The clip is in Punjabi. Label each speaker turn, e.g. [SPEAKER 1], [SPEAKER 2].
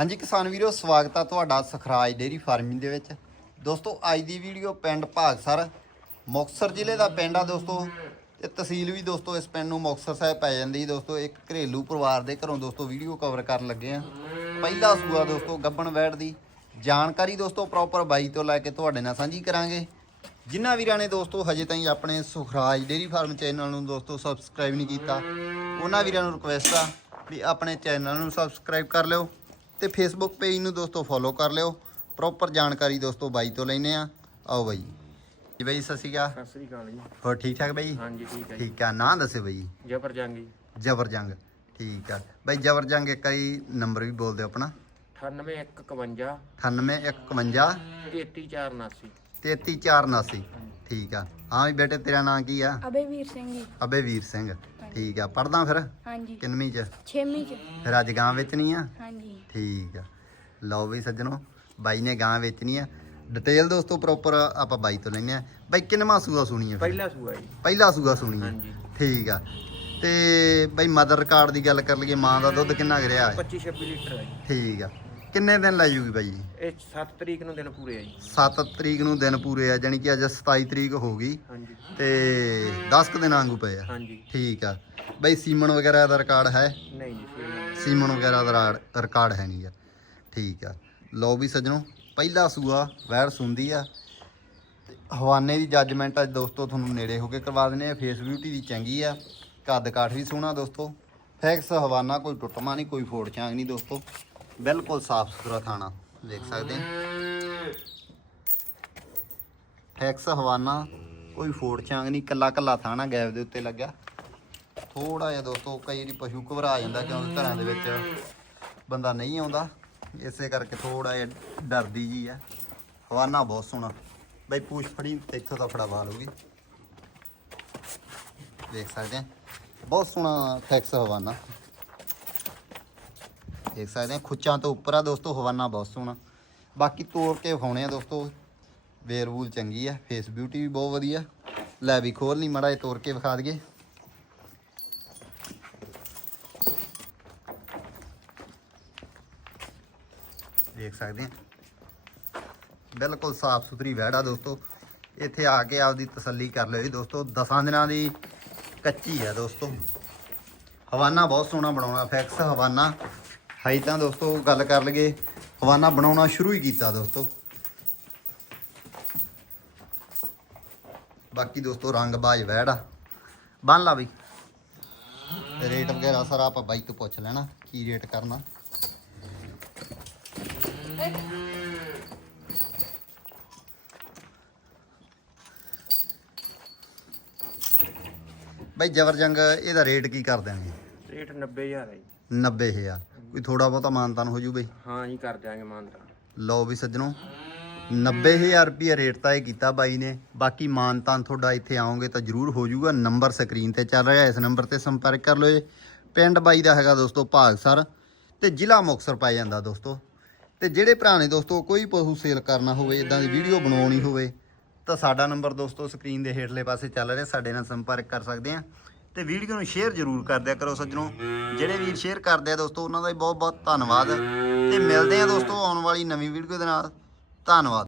[SPEAKER 1] ਹਾਂਜੀ किसान वीरो स्वागत है तुहाडा सखराज डेयरी फार्मिंग दे विच। दोस्तों अज दी वीडियो पिंड भागसर मुक्तसर जिले का पिंड आ दोस्तों, ते तहसील भी दोस्तों इस पिंड नूं मुक्तसर साहिब पै जांदी। दोस्तों एक घरेलू परिवार के घरों दोस्तों वीडियो कवर कर लगे हैं। पहला सूआ दोस्तों गब्बन वैड़ दी जानकारी दोस्तों प्रॉपर बाई तो लैके तुहाडे नाल सांझी करांगे। जिन्हां वीरां ने दोस्तों हजे ताईं अपने सुखराज डेयरी फार्म चैनल नूं दोस्तों सबसक्राइब नहीं कीता, उन्हां वीरां नूं रिक्वेस्ट आ भी अपने चैनल नूं सबसक्राइब कर लिओ ਤੇ फेसबुक पेज ਨੂੰ ਦੋਸਤੋ ਫੋਲੋ ਕਰ ਲਿਓ। ਪ੍ਰੋਪਰ ਜਾਣਕਾਰੀ ਦੋਸਤੋ ਬਾਈ ਤੋਂ ਲੈਨੇ ਆ। ਆਓ ਬਾਈ ਜੀ। ਬਾਈ ਸਤਿ ਸ਼੍ਰੀ ਅਕਾਲ।
[SPEAKER 2] ਸਤਿ ਸ੍ਰੀ ਅਕਾਲ ਜੀ।
[SPEAKER 1] ਹੋਰ ਠੀਕ ਠਾਕ ਬਾਈ?
[SPEAKER 2] ਹਾਂਜੀ ਠੀਕ ਹੈ ਜੀ।
[SPEAKER 1] ਠੀਕ ਆ, ਨਾਂ ਦੱਸਿਓ ਬਾਈ।
[SPEAKER 2] ਜਬਰਜੰਗ ਜੀ।
[SPEAKER 1] ਜਬਰਜੰਗ, ਠੀਕ ਆ ਬਾਈ। ਜਬਰਜੰਗ ਇੱਕ ਵਾਰੀ ਨੰਬਰ ਵੀ ਬੋਲ ਦਿਓ ਆਪਣਾ।
[SPEAKER 2] 98151
[SPEAKER 1] 98151
[SPEAKER 2] 33479
[SPEAKER 1] 33479। ਠੀਕ ਆ। ਹਾਂ ਵੀ ਬੇਟੇ ਤੇਰਾ ਨਾਂ ਕੀ ਆ?
[SPEAKER 3] ਅਬੇਵੀਰ ਸਿੰਘ ਜੀ।
[SPEAKER 1] ਅਬੇਵੀਰ ਸਿੰਘ। ਠੀਕ ਆ। ਪੜਦਾ ਫਿਰ
[SPEAKER 3] ਹਾਂਜੀ
[SPEAKER 1] ਕਿੰਨਵੀਂ ਚ?
[SPEAKER 3] 6ਵੀਂ ਚ।
[SPEAKER 1] ਫਿਰ ਅੱਜ ਗਾਂ ਵੇਚਣੀ ਆ?
[SPEAKER 3] ਹਾਂਜੀ
[SPEAKER 1] ਠੀਕ ਆ। ਲਓ ਵੀ ਸੱਜਣੋ, ਬਾਈ ਨੇ ਗਾਂ ਵੇਚਣੀ ਆ। ਡਿਟੇਲ ਦੋਸਤੋ ਪ੍ਰੋਪਰ ਆਪਾਂ ਬਾਈ ਤੋਂ ਲੈਣੇ ਆ। ਬਾਈ ਕਿੰਨਵਾਂ ਸੂਆ ਸੁਣੀ ਆ?
[SPEAKER 2] ਪਹਿਲਾ ਸੂਆ ਜੀ।
[SPEAKER 1] ਪਹਿਲਾ ਸੂਆ ਸੁਣੀ ਆ।
[SPEAKER 2] ਹਾਂਜੀ
[SPEAKER 1] ਠੀਕ ਆ। ਤੇ ਬਾਈ ਮਦਰ ਰਿਕਾਰਡ ਦੀ ਗੱਲ ਕਰ ਲਈਏ, ਮਾਂ ਦਾ ਦੁੱਧ ਕਿੰਨਾ ਕੁ ਰਿਹਾ ਹੈ?
[SPEAKER 2] 25-26 ਲੀਟਰ ਹੈ ਜੀ।
[SPEAKER 1] ਠੀਕ ਆ। ਕਿੰਨੇ ਦਿਨ ਲੈ ਜੂਗੀ ਬਾਈ ਜੀ?
[SPEAKER 2] ਇਹ 7 ਤਰੀਕ ਨੂੰ ਦਿਨ ਪੂਰੇ ਆ ਜੀ।
[SPEAKER 1] 7 ਤਰੀਕ ਨੂੰ ਦਿਨ ਪੂਰੇ ਆ, ਜਾਨੀ ਕਿ ਅੱਜ 27 ਤਰੀਕ ਹੋ ਗਈ
[SPEAKER 2] ਹਾਂਜੀ
[SPEAKER 1] ਤੇ 10 ਕੁ ਦਿਨ ਵਾਂਗੂ ਪਏ ਆ।
[SPEAKER 2] ਹਾਂਜੀ।
[SPEAKER 1] ਠੀਕ ਆ ਬਾਈ। ਸੀਮਨ ਵਗੈਰਾ ਦਾ ਰਿਕਾਰਡ ਹੈ?
[SPEAKER 2] ਨਹੀਂ ਜੀ
[SPEAKER 1] ਸੀਮਨ ਵਗੈਰਾ ਦਾ ਰਿਕਾਰਡ ਹੈ ਨਹੀਂ ਆ। ਠੀਕ ਆ। ਲਓ ਵੀ ਸੱਜਣੋ, ਪਹਿਲਾ ਸੂਆ ਵੈੜ ਸੁੰਦੀ ਆ। ਹਵਾਨੇ ਦੀ ਜੱਜਮੈਂਟ ਅੱਜ ਦੋਸਤੋ ਤੁਹਾਨੂੰ ਨੇੜੇ ਹੋ ਕੇ ਕਰਵਾ ਦਿੰਦੇ ਆ। ਫੇਸ ਬਿਊਟੀ ਦੀ ਚੰਗੀ ਆ, ਕੱਦ ਕਾਠ ਵੀ ਸੋਹਣਾ ਦੋਸਤੋ। ਫੈਕਸ ਹਵਾਨਾ ਕੋਈ ਟੁੱਟਮਾ ਨਹੀਂ, ਕੋਈ ਫੋੜ ਚਾਂਗ ਨਹੀਂ ਦੋਸਤੋ। ਬਿਲਕੁਲ ਸਾਫ ਸੁਥਰਾ ਥਾਣਾ ਦੇਖ ਸਕਦੇ ਆ। ਫੈਕਸ ਹਵਾਨਾ ਕੋਈ ਫੋੜ ਚਾਂਗ ਨਹੀਂ, ਕੱਲਾ ਕੱਲਾ ਥਾਣਾ ਗੈਪ ਦੇ ਉੱਤੇ ਲੱਗਾ। ਥੋੜਾ ਜਿਹਾ ਦੋਸਤੋ ਕਈ ਵਾਰੀ ਪਸ਼ੂ ਘਬਰਾ ਜਾਂਦਾ ਕਿਉਂਕਿ ਘਰਾਂ ਦੇ ਵਿੱਚ ਬੰਦਾ ਨਹੀਂ ਆਉਂਦਾ, ਇਸੇ ਕਰਕੇ ਥੋੜਾ ਜਿਹਾ ਡਰਦੀ ਜੀ ਆ। ਹਵਾਨਾ ਬਹੁਤ ਸੋਹਣਾ ਬਾਈ। ਪੂਛ ਫੜੀ ਤੇ ਇੱਥੋਂ ਤਾਂ ਫੜਾ ਲੂਗੀ, ਦੇਖ ਸਕਦੇ ਆ। ਬਹੁਤ ਸੋਹਣਾ ਫੈਕਸ ਹਵਾਨਾ ਦੇਖ ਸਕਦੇ ਆ। ਖੁੱਚਾਂ ਤੋਂ ਉੱਪਰ ਆ ਦੋਸਤੋ ਹਵਾਨਾ, ਬਹੁਤ ਸੋਹਣਾ। ਬਾਕੀ ਤੋੜ ਕੇ ਵਿਖਾਉਣੇ ਆ ਦੋਸਤੋ। ਵੇਰਵੂਲ ਚੰਗੀ ਆ, ਫੇਸ ਬਿਊਟੀ ਵੀ ਬਹੁਤ ਵਧੀਆ। ਲੈ ਵੀ ਖੋਲ ਨਹੀਂ ਮਾੜਾ ਜਿਹਾ ਤੋੜ ਕੇ ਵਿਖਾ ਦਈਏ। ਦੇਖ ਸਕਦੇ ਆ ਬਿਲਕੁਲ ਸਾਫ ਸੁਥਰੀ ਵੈੜ ਆ ਦੋਸਤੋ। ਇੱਥੇ ਆ ਕੇ ਆਪਦੀ ਤਸੱਲੀ ਕਰ ਲਿਓ ਜੀ ਦੋਸਤੋ। 10 ਦਿਨਾਂ ਦੀ ਕੱਚੀ ਆ ਦੋਸਤੋ। ਹਵਾਨਾ ਬਹੁਤ ਸੋਹਣਾ ਬਣਾਉਣਾ, ਫੈਕਸ ਹਵਾਨਾ। ਹਾਈ ਤਾਂ ਦੋਸਤੋ ਗੱਲ ਕਰ ਲਈਏ, ਹਵਾਨਾ ਬਣਾਉਣਾ ਸ਼ੁਰੂ ਹੀ ਕੀਤਾ ਦੋਸਤੋ। ਬਾਕੀ ਦੋਸਤੋ ਰੰਗ ਬਾਜ ਵੈੜ ਆ। ਬੰਨ ਲਾ ਬਈ। ਰੇਟ ਵਗੈਰਾ ਸਾਰਾ ਆਪਾਂ ਬਾਈ ਤੋਂ ਪੁੱਛ ਲੈਣਾ ਕੀ ਰੇਟ ਕਰਨਾ। ਬਾਈ ਜਬਰਜੰਗ ਇਹਦਾ ਰੇਟ ਕੀ ਕਰ ਦੇਣਗੇ?
[SPEAKER 2] ਰੇਟ 90000 ਹੈ ਜੀ।
[SPEAKER 1] 90000। ਕੋਈ ਥੋੜਾ ਬਹੁਤਾ ਮਾਨਤਾਨ ਹੋ ਜੂ ਬਈ?
[SPEAKER 2] ਹਾਂ ਜੀ ਕਰ ਦਿਆਂਗੇ ਮਾਨਤਾ।
[SPEAKER 1] ਲਓ ਵੀ ਸੱਜਣੋ, 90000 ਰੁਪਏ ਰੇਟ ਤਾਂ ਇਹ ਕੀਤਾ ਬਾਈ ਨੇ। ਬਾਕੀ ਮਾਨਤਾਨ ਤੁਹਾਡਾ ਇੱਥੇ ਆਓਗੇ ਤਾਂ ਜ਼ਰੂਰ ਹੋ ਜਾਊਗਾ। ਨੰਬਰ ਸਕਰੀਨ ਤੇ ਚੱਲ ਰਿਹਾ, ਇਸ ਨੰਬਰ ਤੇ ਸੰਪਰਕ ਕਰ ਲਓ। ਪਿੰਡ ਬਾਈ ਦਾ ਹੈਗਾ ਦੋਸਤੋ ਭਾਗਸਰ ਤੇ ਜ਼ਿਲ੍ਹਾ ਮੁਕਤਸਰ ਪਾਇਆ ਜਾਂਦਾ ਦੋਸਤੋ। ਤੇ ਜਿਹੜੇ ਭਰਾ ਨੇ ਦੋਸਤੋ ਕੋਈ ਪਸ਼ੂ ਸੇਲ ਕਰਨਾ ਹੋਵੇ, ਇਦਾਂ ਦੀ ਵੀਡੀਓ ਬਣਾਉਣੀ ਹੋਵੇ, ਤਾਂ ਸਾਡਾ ਨੰਬਰ ਦੋਸਤੋ ਸਕਰੀਨ ਦੇ ਹੇਠਲੇ ਪਾਸੇ ਚੱਲ ਰਿਹਾ, ਸਾਡੇ ਨਾਲ ਸੰਪਰਕ ਕਰ ਸਕਦੇ ਆ। ਤੇ ਵੀਡੀਓ ਨੂੰ ਸ਼ੇਅਰ ਜ਼ਰੂਰ ਕਰ ਦਿਆ ਕਰੋ ਸੱਜਣੋ। ਜਿਹੜੇ ਵੀਰ ਸ਼ੇਅਰ ਕਰਦੇ ਆ ਦੋਸਤੋ ਉਹਨਾਂ ਦਾ ਵੀ ਬਹੁਤ ਬਹੁਤ ਧੰਨਵਾਦ। ਤੇ ਮਿਲਦੇ ਆ ਦੋਸਤੋ ਆਉਣ ਵਾਲੀ ਨਵੀਂ ਵੀਡੀਓ ਦੇ ਨਾਲ। ਧੰਨਵਾਦ।